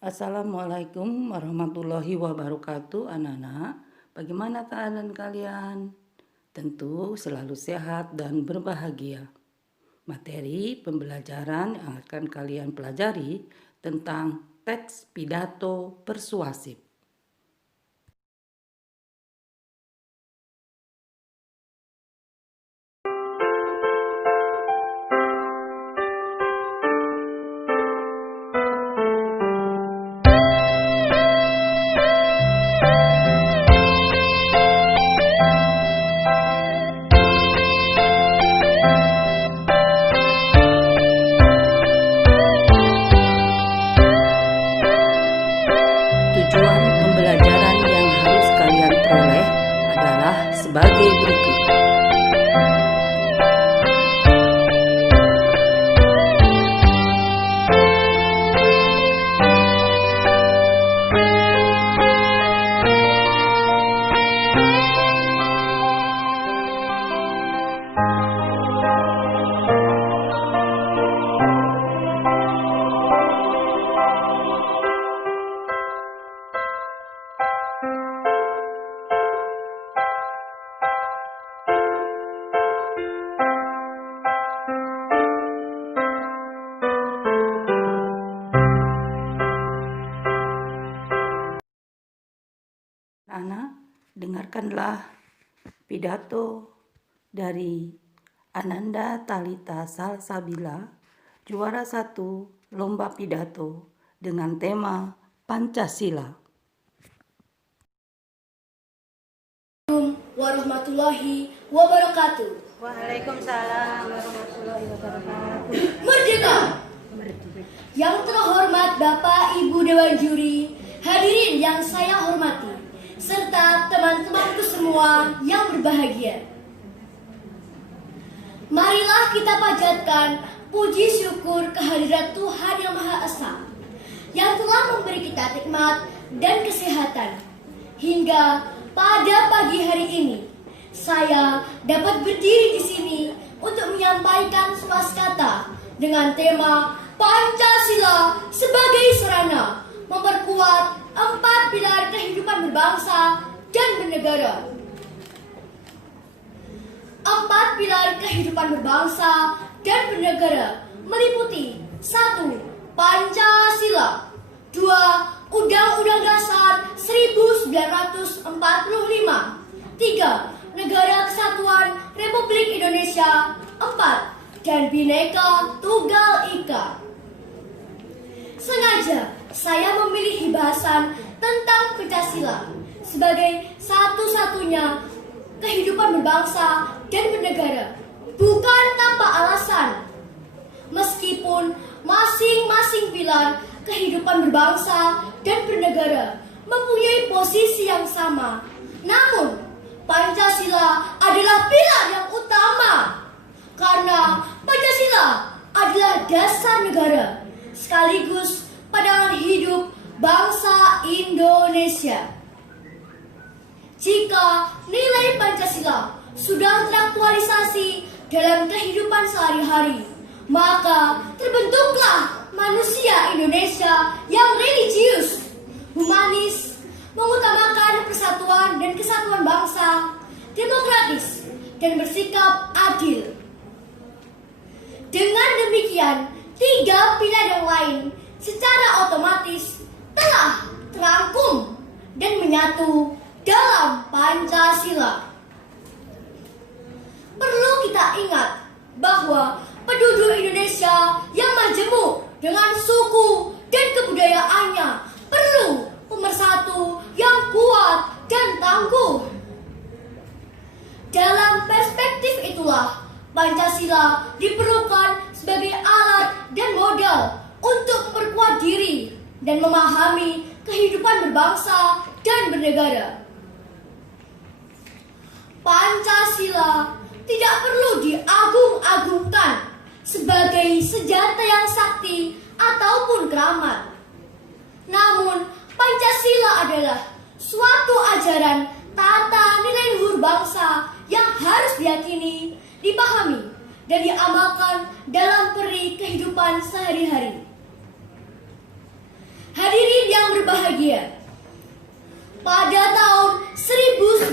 Assalamualaikum warahmatullahi wabarakatuh anak-anak. Bagaimana keadaan kalian? Tentu selalu sehat dan berbahagia. Materi pembelajaran yang akan kalian pelajari tentang teks pidato persuasif. Tujuan pembelajaran yang harus kalian peroleh adalah sebagai berikut. Anak, dengarkanlah pidato dari Ananda Thalita Salsabila, juara 1 lomba pidato dengan tema Pancasila. Warahmatullahi wabarakatuh. Waalaikumsalam warahmatullahi wabarakatuh. Merdeka! Yang terhormat Bapak Ibu Dewan Juri, hadirin yang saya hormati, serta teman-temanku semua yang berbahagia. Marilah kita panjatkan puji syukur kehadirat Tuhan Yang Maha Esa, yang telah memberi kita nikmat dan kesehatan, hingga pada pagi hari ini saya dapat berdiri di sini untuk menyampaikan swastikata dengan tema Pancasila sebagai sarana memperkuat 4 pilar kehidupan berbangsa dan bernegara. 4 pilar kehidupan berbangsa dan bernegara meliputi 1. Pancasila, 2. Undang-Undang Dasar 1945, 3. Negara Kesatuan Republik Indonesia, 4. Dan Bhinneka Tunggal Ika. Sengaja saya memilih bahasan tentang Pancasila sebagai satu-satunya kehidupan berbangsa dan bernegara, bukan tanpa alasan. Meskipun masing-masing pilar kehidupan berbangsa dan bernegara mempunyai posisi yang sama, namun Pancasila adalah pilar yang utama karena Pancasila adalah dasar negara sekaligus pandangan hidup bangsa Indonesia. Jika nilai Pancasila sudah teraktualisasi dalam kehidupan sehari-hari, maka terbentuklah manusia Indonesia yang religius, humanis, mengutamakan persatuan dan kesatuan bangsa, demokratis, dan bersikap adil. Dengan demikian, 3 pilar yang lain secara otomatis telah terangkum dan menyatu dalam Pancasila. Perlu kita ingat bahwa penduduk Indonesia yang majemuk dengan suku dan kebudayaannya perlu pemersatu yang kuat dan tangguh. Dalam perspektif itulah Pancasila diperlukan sebagai alat dan modal untuk memperkuat diri dan memahami kehidupan berbangsa dan bernegara. Pancasila tidak perlu diagung-agungkan sebagai senjata yang sakti ataupun keramat. Namun, Pancasila adalah suatu ajaran tata nilai luhur bangsa yang harus diyakini, dipahami, dan diamalkan dalam peri kehidupan sehari-hari. Hadirin berbahagia. Pada tahun 1956,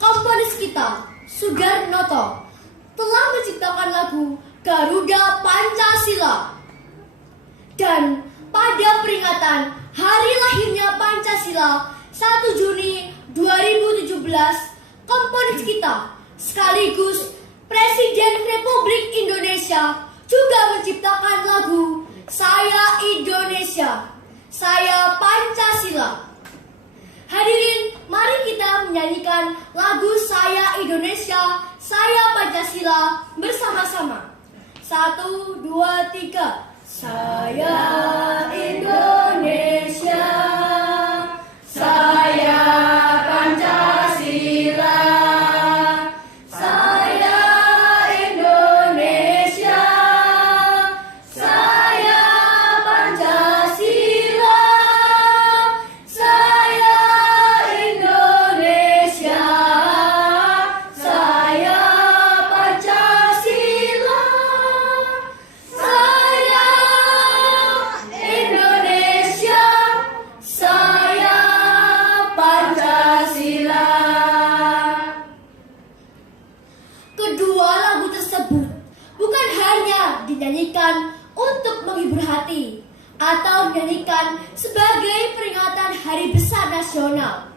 komponis kita, Soegarnoto, telah menciptakan lagu Garuda Pancasila. Dan pada peringatan hari lahirnya Pancasila 1 Juni 2017, komponis kita sekaligus Presiden Republik Indonesia juga menciptakan lagu Saya Indonesia, Saya Pancasila. Hadirin, mari kita menyanyikan lagu Saya Indonesia, Saya Pancasila bersama-sama. 1, 2, 3. Saya Indonesia, saya Pancasila. Saya Indonesia, saya Pancasila. Saya Indonesia, saya Pancasila. Saya Indonesia, saya Pancasila. Kedua lagu tersebut bukan hanya dinyanyikan untuk menghibur hati atau dinyanyikan sebagai peringatan Hari Besar Nasional.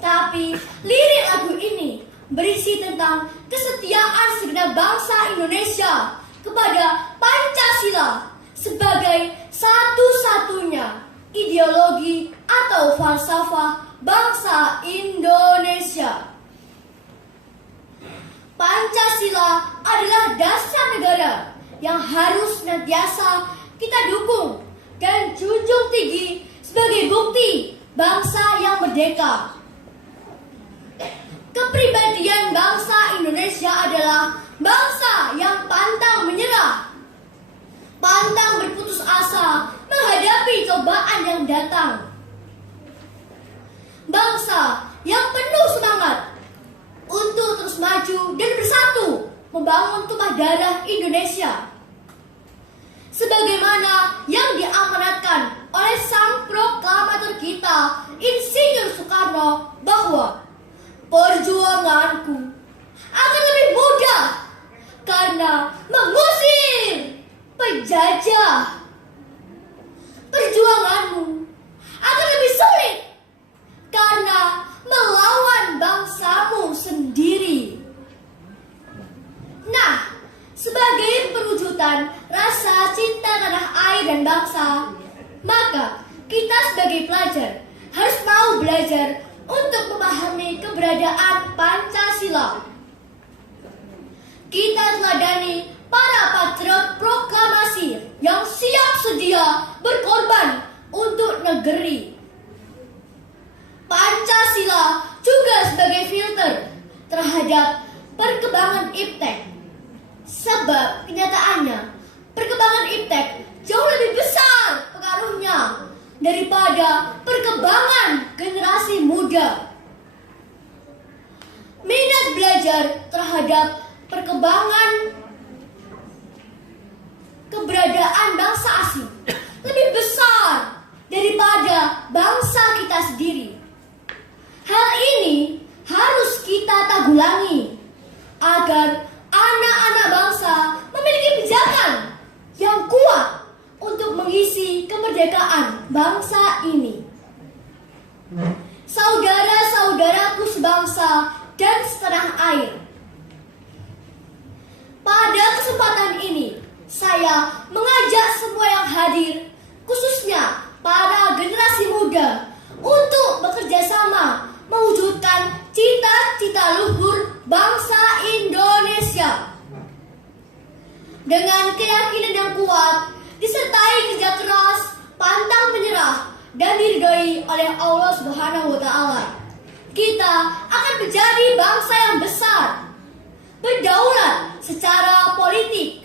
Tapi lirik lagu ini berisi tentang kesetiaan segenap bangsa Indonesia kepada Pancasila sebagai satu-satunya ideologi atau falsafah bangsa Indonesia. Pancasila adalah dasar negara yang harus senantiasa kita dukung dan junjung tinggi sebagai bukti bangsa yang merdeka. Kepribadian bangsa Indonesia adalah bangsa yang pantang menyerah, pantang berputus asa menghadapi cobaan yang datang. Bangsa yang penuh semangat untuk terus maju dan bersatu membangun tumpah darah Indonesia. Sebagaimana yang diamanatkan oleh sang proklamator kita, Insinyur Soekarno, bahwa perjuanganku akan lebih mudah karena mengusir penjajah. Perjuanganmu akan lebih sulit karena melawan bangsamu sendiri. Nah, sebagai perwujudan rasa cinta tanah air dan bangsa, maka kita sebagai pelajar harus mau belajar untuk memahami keberadaan Pancasila. Kita teladani para patriot proklamasi yang siap sedia berkorban untuk negeri. Pancasila juga sebagai filter terhadap perkembangan iptek. Sebab kenyataannya, perkembangan iptek jauh lebih besar pengaruhnya daripada perkembangan generasi muda. Minat belajar terhadap perkembangan keberadaan bangsa asing lebih besar daripada bangsa kita sendiri. Hal ini harus kita tanggulangi agar anak-anak bangsa memiliki pijakan yang kuat untuk mengisi kemerdekaan bangsa ini. Saudara-saudaraku sebangsa dan setanah air, pada kesempatan ini saya mengajak semua yang hadir, khususnya para generasi muda, untuk bekerja sama mewujudkan cita-cita luhur bangsa Indonesia. Dengan keyakinan yang kuat, disertai kerja keras, pantang menyerah, dan diridhoi oleh Allah Subhanahu wa Ta'ala, kita akan menjadi bangsa yang besar, berdaulat secara politik,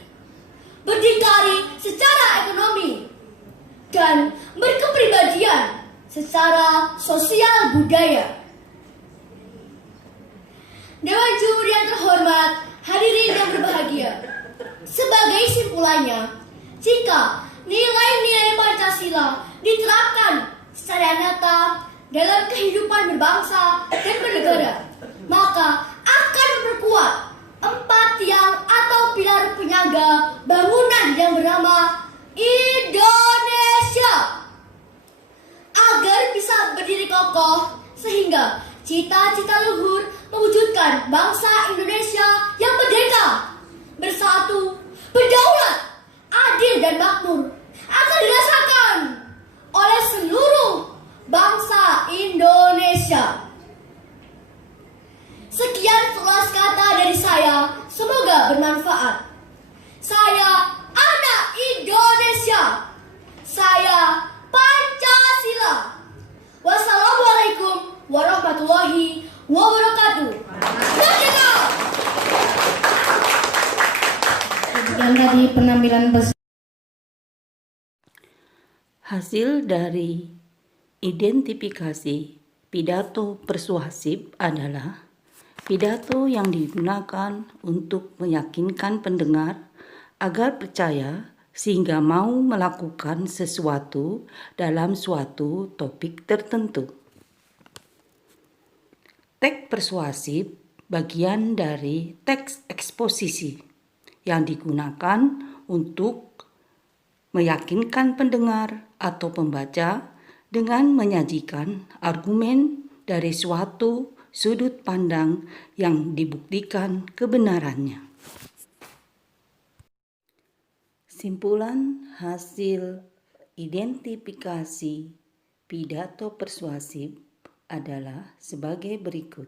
berdikari secara ekonomi, dan berkepribadian secara sosial budaya. Dewan juri yang terhormat, hadirin yang berbahagia, sebagai simpulannya, jika nilai-nilai Pancasila Pancasila diterapkan secara nyata dalam kehidupan berbangsa dan bernegara, maka akan memperkuat 4 tiang atau pilar penyangga bangunan yang bernama Indonesia agar bisa berdiri kokoh, sehingga cita-cita luhur mewujudkan bangsa Indonesia yang merdeka, bersatu, berdaulat, adil dan makmur akan dirasakan oleh seluruh bangsa Indonesia. Sekian sekelas kata dari saya, semoga bermanfaat. Saya anak Indonesia. Saya Pancasila. Wassalamualaikum warahmatullahi wabarakatuh. Merdeka! Sekian tadi penampilan hasil dari identifikasi pidato persuasif adalah pidato yang digunakan untuk meyakinkan pendengar agar percaya sehingga mau melakukan sesuatu dalam suatu topik tertentu. Teks persuasif bagian dari teks eksposisi yang digunakan untuk meyakinkan pendengar atau pembaca dengan menyajikan argumen dari suatu sudut pandang yang dibuktikan kebenarannya. Simpulan hasil identifikasi pidato persuasif adalah sebagai berikut.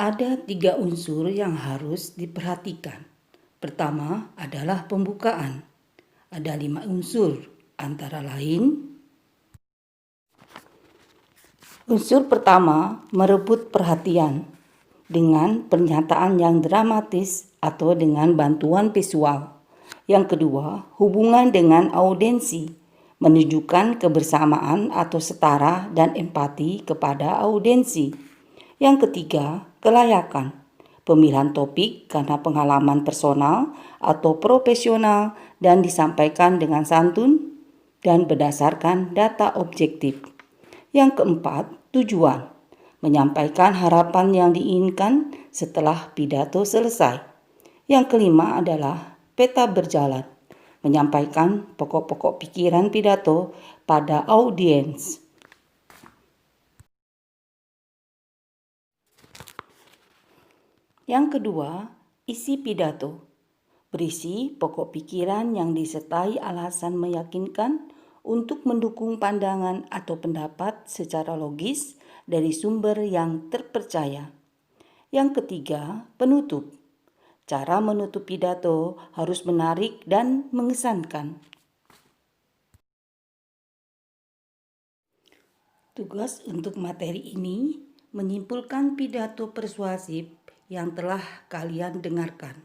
Ada 3 unsur yang harus diperhatikan. Pertama adalah pembukaan. Ada 5 unsur, antara lain: unsur pertama, merebut perhatian dengan pernyataan yang dramatis atau dengan bantuan visual. Yang kedua, hubungan dengan audiensi, menunjukkan kebersamaan atau setara dan empati kepada audiensi. Yang ketiga, kelayakan, pemilihan topik karena pengalaman personal atau profesional dan disampaikan dengan santun dan berdasarkan data objektif. Yang keempat, tujuan, menyampaikan harapan yang diinginkan setelah pidato selesai. Yang kelima adalah peta berjalan, menyampaikan pokok-pokok pikiran pidato pada audiens. Yang kedua, isi pidato, berisi pokok pikiran yang disertai alasan meyakinkan untuk mendukung pandangan atau pendapat secara logis dari sumber yang terpercaya. Yang ketiga, penutup. Cara menutup pidato harus menarik dan mengesankan. Tugas untuk materi ini menyimpulkan pidato persuasif yang telah kalian dengarkan.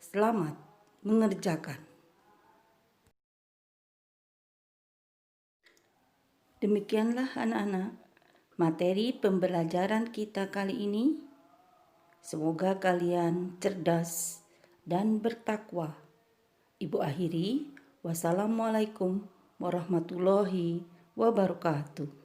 Selamat mengerjakan. Demikianlah anak-anak, materi pembelajaran kita kali ini. Semoga kalian cerdas dan bertakwa. Ibu akhiri, wassalamualaikum warahmatullahi wabarakatuh.